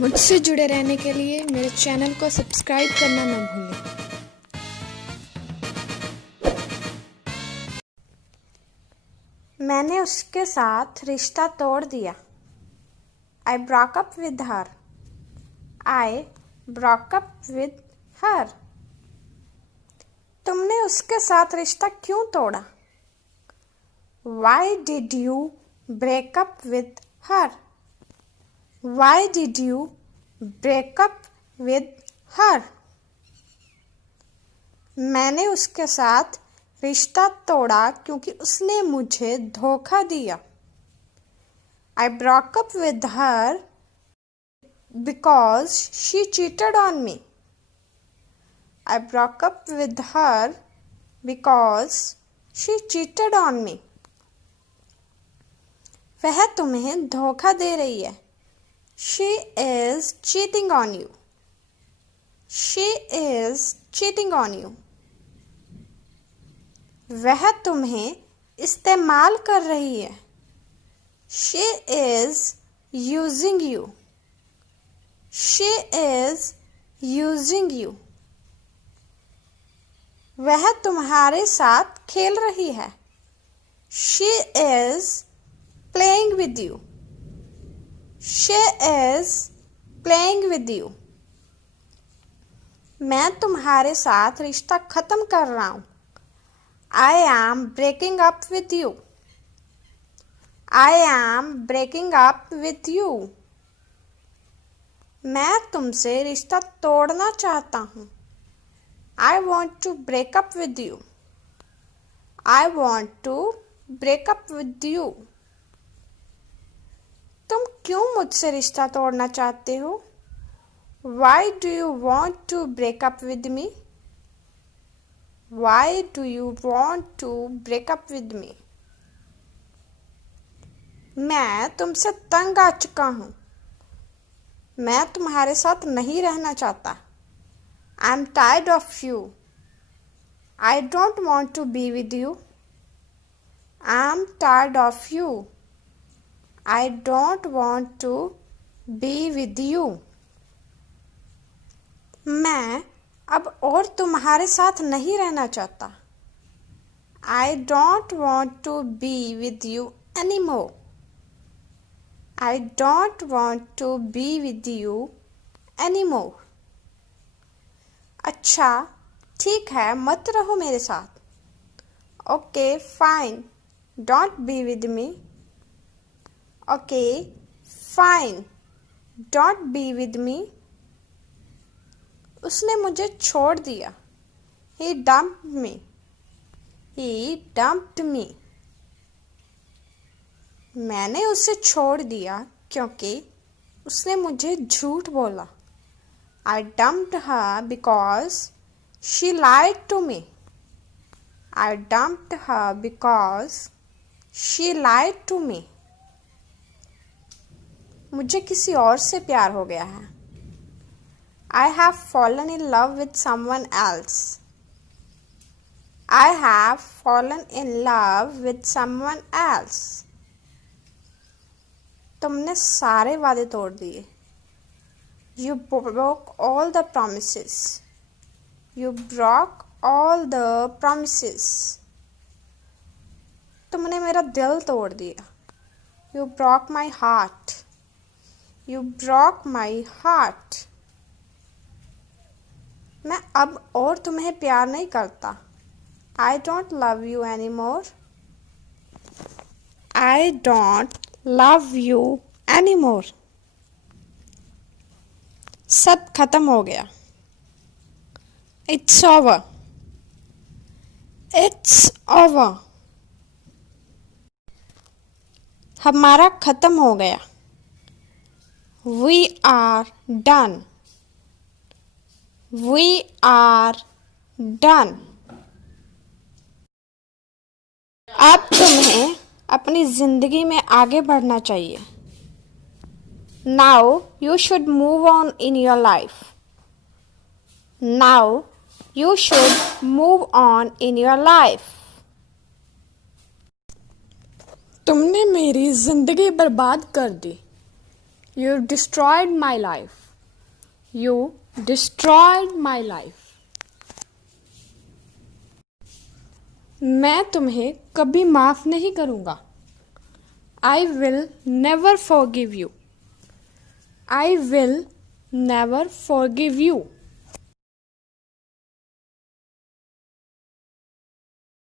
मुझसे जुड़े रहने के लिए मेरे चैनल को सब्सक्राइब करना न भूलें। मैंने उसके साथ रिश्ता तोड़ दिया। I broke up with her. I broke up with her. तुमने उसके साथ रिश्ता क्यों तोड़ा? Why did you break up with her? Why did you break up with her? मैंने उसके साथ रिश्ता तोड़ा क्योंकि उसने मुझे धोखा दिया। I broke up with her because she cheated on me. I broke up with her because she cheated on me. वह तुम्हें धोखा दे रही है। She is cheating on you. She is cheating on you. वह तुम्हें इस्तेमाल कर रही है। She is using you. She is using you. वह तुम्हारे साथ खेल रही है। She is playing with you. She is playing with you. मैं तुम्हारे साथ रिश्ता खत्म कर रहा हूँ। I am breaking up with you. I am breaking up with you. मैं तुमसे रिश्ता तोड़ना चाहता हूँ। I want to break up with you. I want to break up with you. तुम क्यों मुझसे रिश्ता तोड़ना चाहते हो? Why do you want to break up with me? Why do you want to break up with me? मैं तुमसे तंग आ चुका हूँ। मैं तुम्हारे साथ नहीं रहना चाहता। I'm tired of you. I don't want to be with you. I'm tired of you. I don't want to be with you. मैं अब और तुम्हारे साथ नहीं रहना चाहता। I don't want to be with you anymore. I don't want to be with you anymore. अच्छा, ठीक है, मत रहो मेरे साथ। Okay, fine. Don't be with me. Okay, fine. Don't be with me. उसने मुझे छोड़ दिया। He dumped me. He dumped me. मैंने उसे छोड़ दिया क्योंकि उसने मुझे झूठ बोला। I dumped her because she lied to me. I dumped her because she lied to me. मुझे किसी और से प्यार हो गया है। I have fallen in love with someone else. I have fallen in love with someone else. तुमने सारे वादे तोड़ दिए। You broke all the promises. You broke all the promises. तुमने मेरा दिल तोड़ दिया। You broke my heart. You broke my heart. मैं अब और तुम्हें प्यार नहीं करता। I don't love you anymore. I don't love you anymore. सब खत्म हो गया। It's over. It's over. हमारा खत्म हो गया। We are done. We are done. अब तुम्हें अपनी जिंदगी में आगे बढ़ना चाहिए। Now you should move on in your life. Now you should move on in your life. तुमने मेरी जिंदगी बर्बाद कर दी। You destroyed my life. You destroyed my life. मैं तुम्हें कभी माफ नहीं करूँगा. I will never forgive you. I will never forgive you.